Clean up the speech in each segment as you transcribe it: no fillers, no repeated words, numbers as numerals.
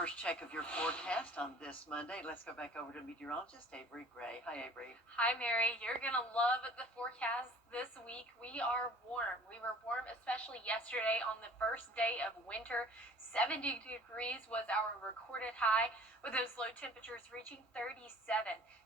first check of your forecast on this Monday. Let's go back over to meteorologist Avery Gray. Hi, Avery. Hi, Mary. You're going to love the forecast this week. We are warm. We were warm, especially yesterday on the first day of winter. 70 degrees was our recorded high, with those low temperatures reaching 37.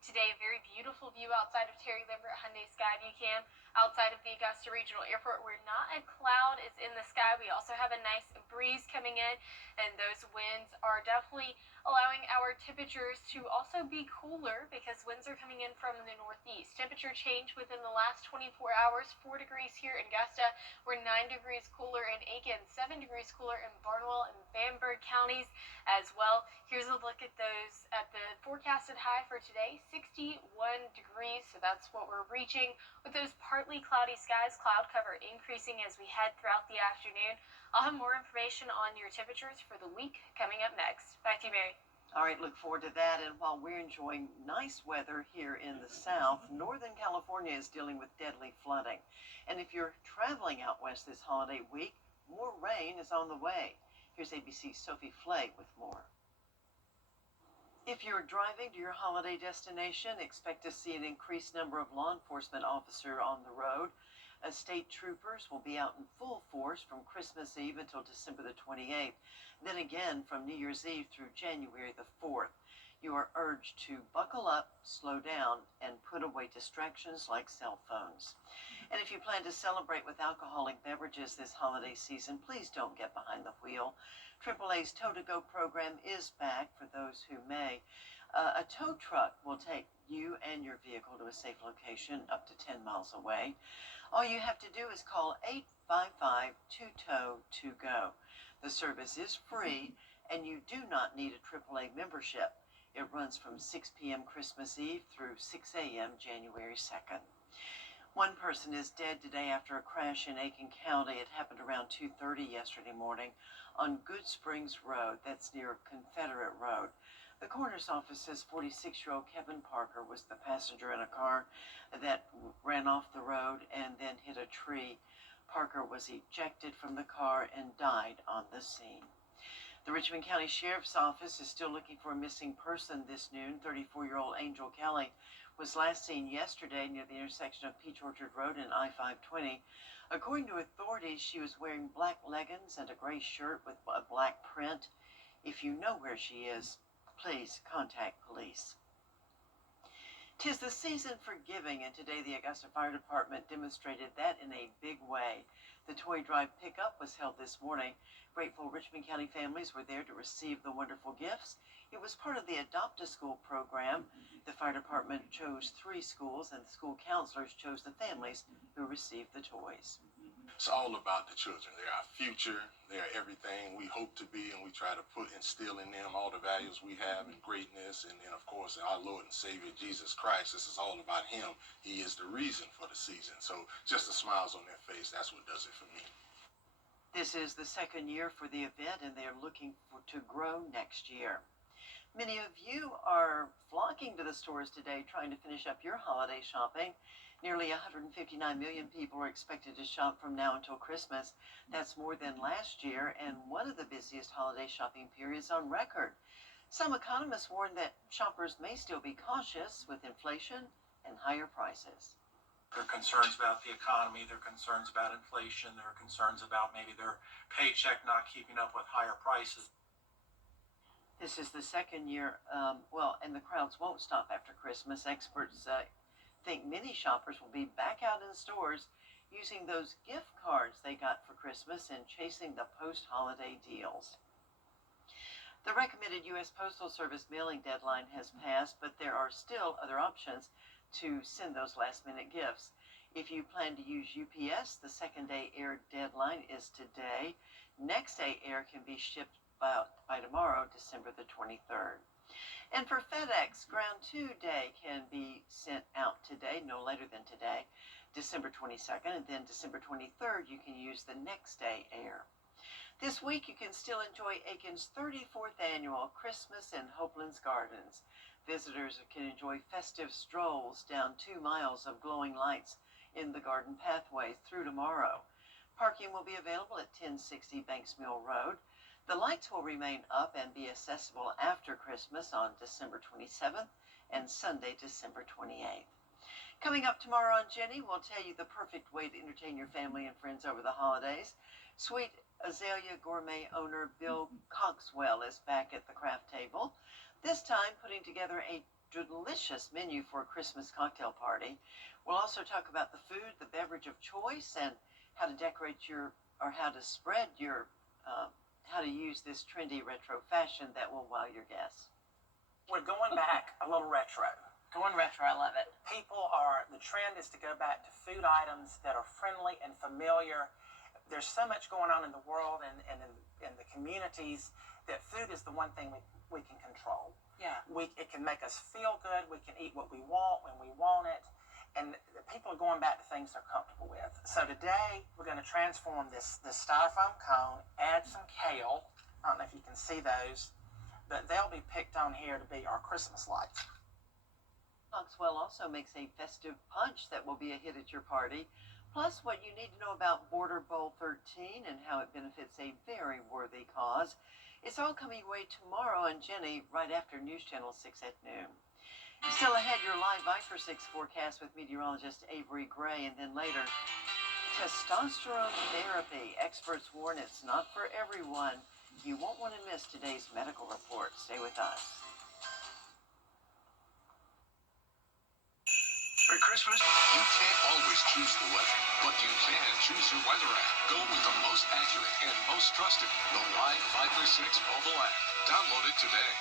Today, a very beautiful view outside of Terry Lambert Hyundai Sky View Cam. Outside of the Augusta Regional Airport, where not a cloud is in the sky. We also have a nice breeze coming in, and those winds are definitely allowing our temperatures to also be cooler because winds are coming in from the northeast. Temperature change within the last 24 hours, 4 degrees here in Augusta. We're 9 degrees cooler in Aiken, 7 degrees cooler in Barnwell and Bamberg counties as well. Here's a look at those at the forecasted high for today, 61 degrees. So that's what we're reaching with those partly cloudy skies, cloud cover increasing as we head throughout the afternoon. I'll have more information on your temperatures for the week coming up next. Back to you, Mary. All right, look forward to that. And while we're enjoying nice weather here in the south, Northern California is dealing with deadly flooding. And if you're traveling out west this holiday week, more rain is on the way. Here's ABC's Sophie Flay with more. If you're driving to your holiday destination, expect to see an increased number of law enforcement officers on the road. State troopers will be out in full force from Christmas Eve until December the 28th, then again from New Year's Eve through January the 4th. You are urged to buckle up, slow down, and put away distractions like cell phones. And if you plan to celebrate with alcoholic beverages this holiday season, please don't get behind the wheel. AAA's Tow to Go program is back for those who may. A tow truck will take you and your vehicle to a safe location up to 10 miles away. All you have to do is call 855-2TOW-TO-GO. The service is free, and you do not need a AAA membership. It runs from 6 p.m. Christmas Eve through 6 a.m. January 2nd. One person is dead today after a crash in Aiken County. It happened around 2:30 yesterday morning on Good Springs Road. That's near Confederate Road. The coroner's office says 46-year-old Kevin Parker was the passenger in a car that ran off the road and then hit a tree. Parker was ejected from the car and died on the scene. The Richmond County Sheriff's Office is still looking for a missing person this noon. 34-year-old Angel Kelly was last seen yesterday near the intersection of Peach Orchard Road and I-520. According to authorities, she was wearing black leggings and a gray shirt with a black print. If you know where she is, please contact police. 'Tis the season for giving, and today the Augusta Fire Department demonstrated that in a big way. The toy drive pickup was held this morning. Grateful Richmond County families were there to receive the wonderful gifts. It was part of the Adopt a School program. The fire department chose 3 schools, and the school counselors chose the families who received the toys. It's all about the children. They're our future. They're everything we hope to be, and we try to instill in them all the values we have and greatness. And then, of course, our Lord and Savior, Jesus Christ. This is all about Him. He is the reason for the season. So just the smiles on their face, that's what does it for me. This is the second year for the event, and they are looking to grow next year. Many of you are flocking to the stores today trying to finish up your holiday shopping. Nearly 159 million people are expected to shop from now until Christmas. That's more than last year and one of the busiest holiday shopping periods on record. Some economists warn that shoppers may still be cautious with inflation and higher prices. There are concerns about the economy, there are concerns about inflation, there are concerns about maybe their paycheck not keeping up with higher prices. This is the second year, and the crowds won't stop after Christmas. Experts think many shoppers will be back out in stores using those gift cards they got for Christmas and chasing the post-holiday deals. The recommended U.S. Postal Service mailing deadline has passed, but there are still other options to send those last-minute gifts. If you plan to use UPS, the second-day air deadline is today. Next-day air can be shipped by tomorrow, December the 23rd. And for FedEx, Ground 2 Day can be sent out today, no later than today, December 22nd, and then December 23rd, you can use the next day air. This week, you can still enjoy Aiken's 34th annual Christmas in Hopeland's Gardens. Visitors can enjoy festive strolls down 2 miles of glowing lights in the garden pathway through tomorrow. Parking will be available at 1060 Banks Mill Road. The lights will remain up and be accessible after Christmas on December 27th and Sunday, December 28th. Coming up tomorrow on Jenny, we'll tell you the perfect way to entertain your family and friends over the holidays. Sweet Azalea Gourmet owner Bill Coxwell is back at the craft table, this time putting together a delicious menu for a Christmas cocktail party. We'll also talk about the food, the beverage of choice, and how to decorate how to spread your, how to use this trendy retro fashion that will wow your guests. We're going back a little retro. Going retro, I love it. The trend is to go back to food items that are friendly and familiar. There's so much going on in the world and in the communities that food is the one thing we can control. Yeah. It can make us feel good. We can eat what we want when we want it. And people are going back to things they're comfortable with. So today, we're going to transform this styrofoam cone, add some kale. I don't know if you can see those, but they'll be picked on here to be our Christmas lights. Coxwell also makes a festive punch that will be a hit at your party, plus what you need to know about Border Bowl 13 and how it benefits a very worthy cause. It's all coming your way tomorrow on Jenny right after News Channel 6 at noon. Still ahead, your live Viper 6 forecast with meteorologist Avery Gray, and then later, testosterone therapy. Experts warn it's not for everyone. You won't want to miss today's medical report. Stay with us. For Christmas, you can't always choose the weather, but you can choose your weather app. Go with the most accurate and most trusted, the Live Viper 6 mobile app. Download it today.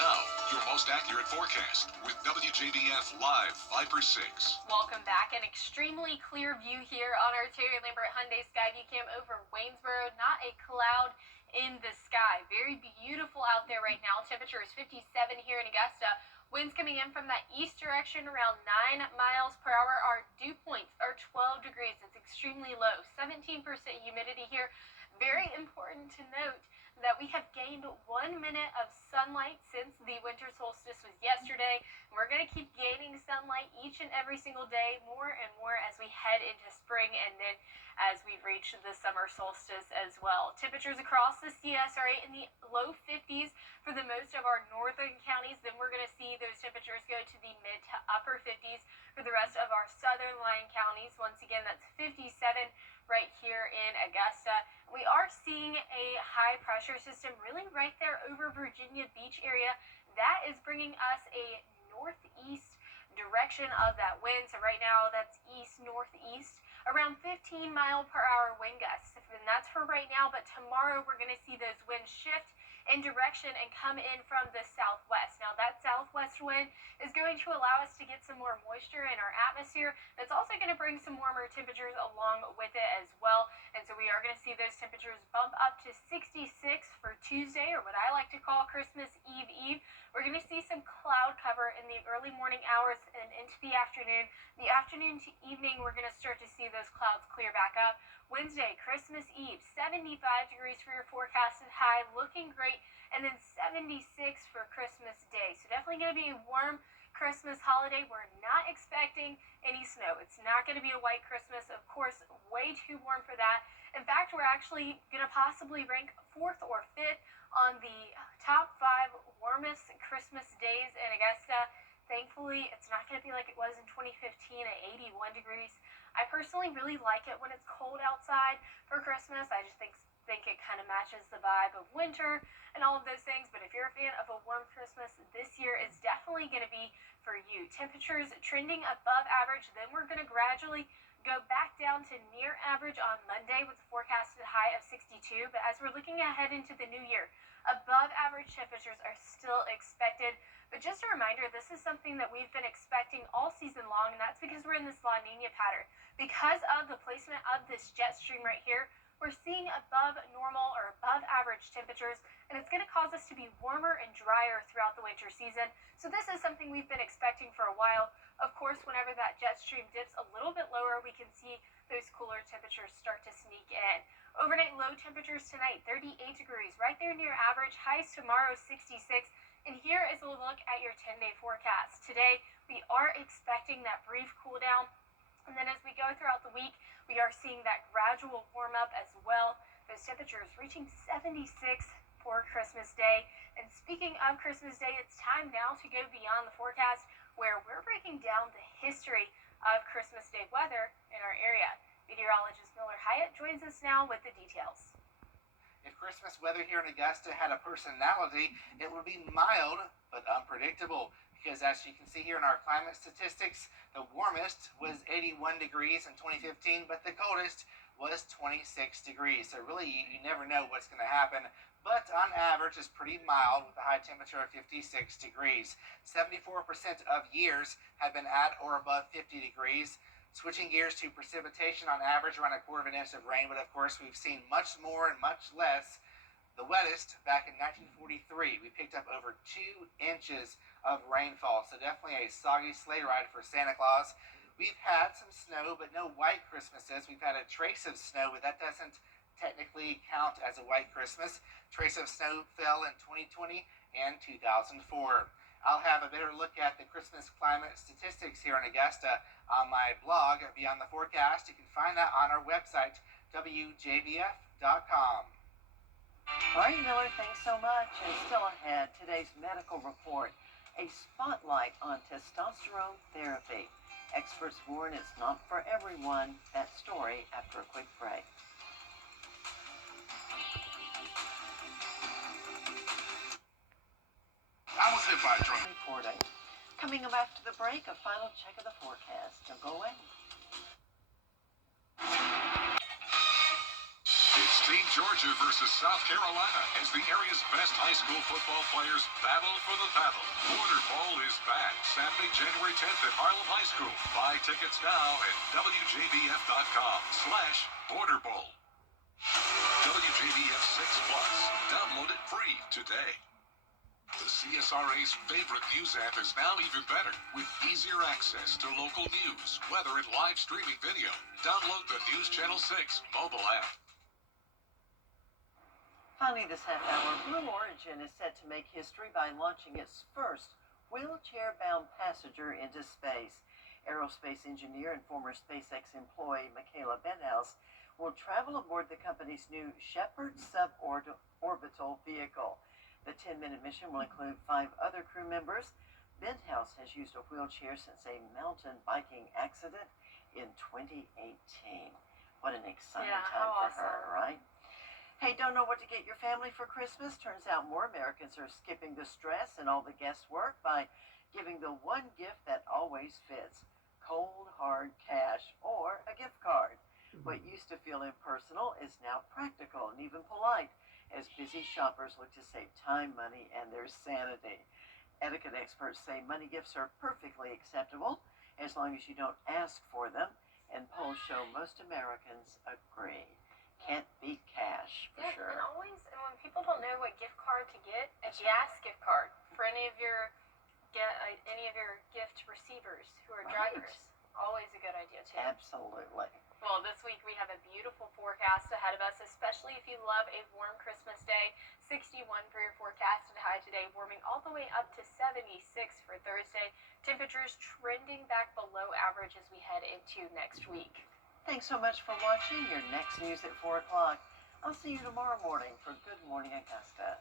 Now, your most accurate forecast with WJBF Live Viper 6. Welcome back. An extremely clear view here on our Terry Lambert Hyundai Skyview Cam over Waynesboro. Not a cloud in the sky. Very beautiful out there right now. Temperature is 57 here in Augusta. Winds coming in from that east direction around 9 miles per hour. Our dew points are 12 degrees. It's extremely low. 17% humidity here. Very important to note that we have gained 1 minute of sunlight since the winter solstice was yesterday. We're going to keep gaining sunlight each and every single day, more and more as we head into spring and then as we reach the summer solstice as well. Temperatures across the CSRA in the low 50s for the most of our northern counties. Then we're going to see those temperatures go to the mid to upper 50s for the rest of our southern line counties. Once again, that's 57 right here in Augusta. We are seeing a high pressure system really right there over Virginia Beach area. That is bringing us a northeast direction of that wind. So right now that's east-northeast, around 15 mile per hour wind gusts. And that's for right now, but tomorrow we're going to see those winds shift in direction and come in from the southwest. Now that southwest wind is going to allow us to get some more moisture in our atmosphere. That's also going to bring some warmer temperatures along with it as well. And so we are going to see those temperatures bump up to 66 for Tuesday, or what I like to call Christmas Eve. We're going to see some cloud cover in the early morning hours and into the afternoon. The afternoon to evening, we're going to start to see those clouds clear back up. Wednesday, Christmas Eve, 75 degrees for your forecasted high, looking great, and then 76 for Christmas Day. So definitely going to be a warm Christmas holiday. We're not expecting any snow. It's not going to be a white Christmas. Of course, way too warm for that. In fact, we're actually going to possibly rank 4th or 5th on the top 5 warmest Christmas days in Augusta. Thankfully, it's not going to be like it was in 2015 at 81 degrees. I personally really like it when it's cold outside for Christmas. I just think it kind of matches the vibe of winter and all of those things. But if you're a fan of a warm Christmas, this year is definitely going to be for you. Temperatures trending above average. Then we're going to gradually go back down to near average on Monday with a forecasted high of 62. But as we're looking ahead into the new year, above average temperatures are still expected. But just a reminder, this is something that we've been expecting all season long, and that's because we're in this La Nina pattern. Because of the placement of this jet stream right here, we're seeing above normal or above average temperatures, and it's going to cause us to be warmer and drier throughout the winter season. So this is something we've been expecting for a while. Of course, whenever that jet stream dips a little bit lower, we can see those cooler temperatures start to sneak in. Overnight low temperatures tonight, 38 degrees, right there near average. Highs tomorrow, 66. And here is a look at your 10-day forecast. Today, we are expecting that brief cool down. And then as we go throughout the week, we are seeing that gradual warm up as well. Those temperatures reaching 76 for Christmas Day. And speaking of Christmas Day, it's time now to go beyond the forecast where we're breaking down the history of Christmas Day weather in our area. Meteorologist Miller Hyatt joins us now with the details. If Christmas weather here in Augusta had a personality, it would be mild but unpredictable. Because as you can see here in our climate statistics, the warmest was 81 degrees in 2015, but the coldest was 26 degrees. So really, you never know what's going to happen. But on average, it's pretty mild with a high temperature of 56 degrees. 74% of years have been at or above 50 degrees. Switching gears to precipitation, on average around a quarter of an inch of rain, but of course we've seen much more and much less. The wettest back in 1943, we picked up over 2 inches of rainfall, so definitely a soggy sleigh ride for Santa Claus. We've had some snow, but no white Christmases. We've had a trace of snow, but that doesn't technically count as a white Christmas. Trace of snow fell in 2020 and 2004. I'll have a better look at the Christmas climate statistics here in Augusta on my blog, Beyond the Forecast. You can find that on our website, WJBF.com. All right, Miller, thanks so much. And still ahead, today's medical report, a spotlight on testosterone therapy. Experts warn it's not for everyone. That story after a quick break. I was hit by a drunk. Reporting. Coming up after the break, a final check of the forecast. Don't go away. It's Team Georgia versus South Carolina as the area's best high school football players battle for the battle. Border Bowl is back Saturday, January 10th at Harlem High School. Buy tickets now at WJBF.com/Border Bowl. WJBF 6 Plus. Download it free today. The CSRA's favorite news app is now even better with easier access to local news, weather, and live streaming video. Download the News Channel 6 mobile app. Finally, this half hour, Blue Origin is set to make history by launching its first wheelchair-bound passenger into space. Aerospace engineer and former SpaceX employee Michaela Benthouse will travel aboard the company's new Shepard suborbital vehicle. The 10-minute mission will include 5 other crew members. Benthouse has used a wheelchair since a mountain biking accident in 2018. What an exciting time for her, right? Hey, don't know what to get your family for Christmas? Turns out more Americans are skipping the stress and all the guesswork by giving the one gift that always fits: cold, hard cash or a gift card. What used to feel impersonal is now practical and even polite, as busy shoppers look to save time, money, and their sanity. Etiquette experts say money gifts are perfectly acceptable as long as you don't ask for them, and polls show most Americans agree. Can't beat cash, for sure. And always, and when people don't know what gift card to get, a gas gift card for any of your gift receivers who are drivers. Always a good idea too. Absolutely. Well, this week we have a beautiful forecast ahead of us, especially if you love a warm Christmas day. 61 for your forecasted high today, warming all the way up to 76 for Thursday. Temperatures trending back below average as we head into next week. Thanks so much for watching. Your next news at 4 o'clock. I'll see you tomorrow morning for Good Morning Augusta.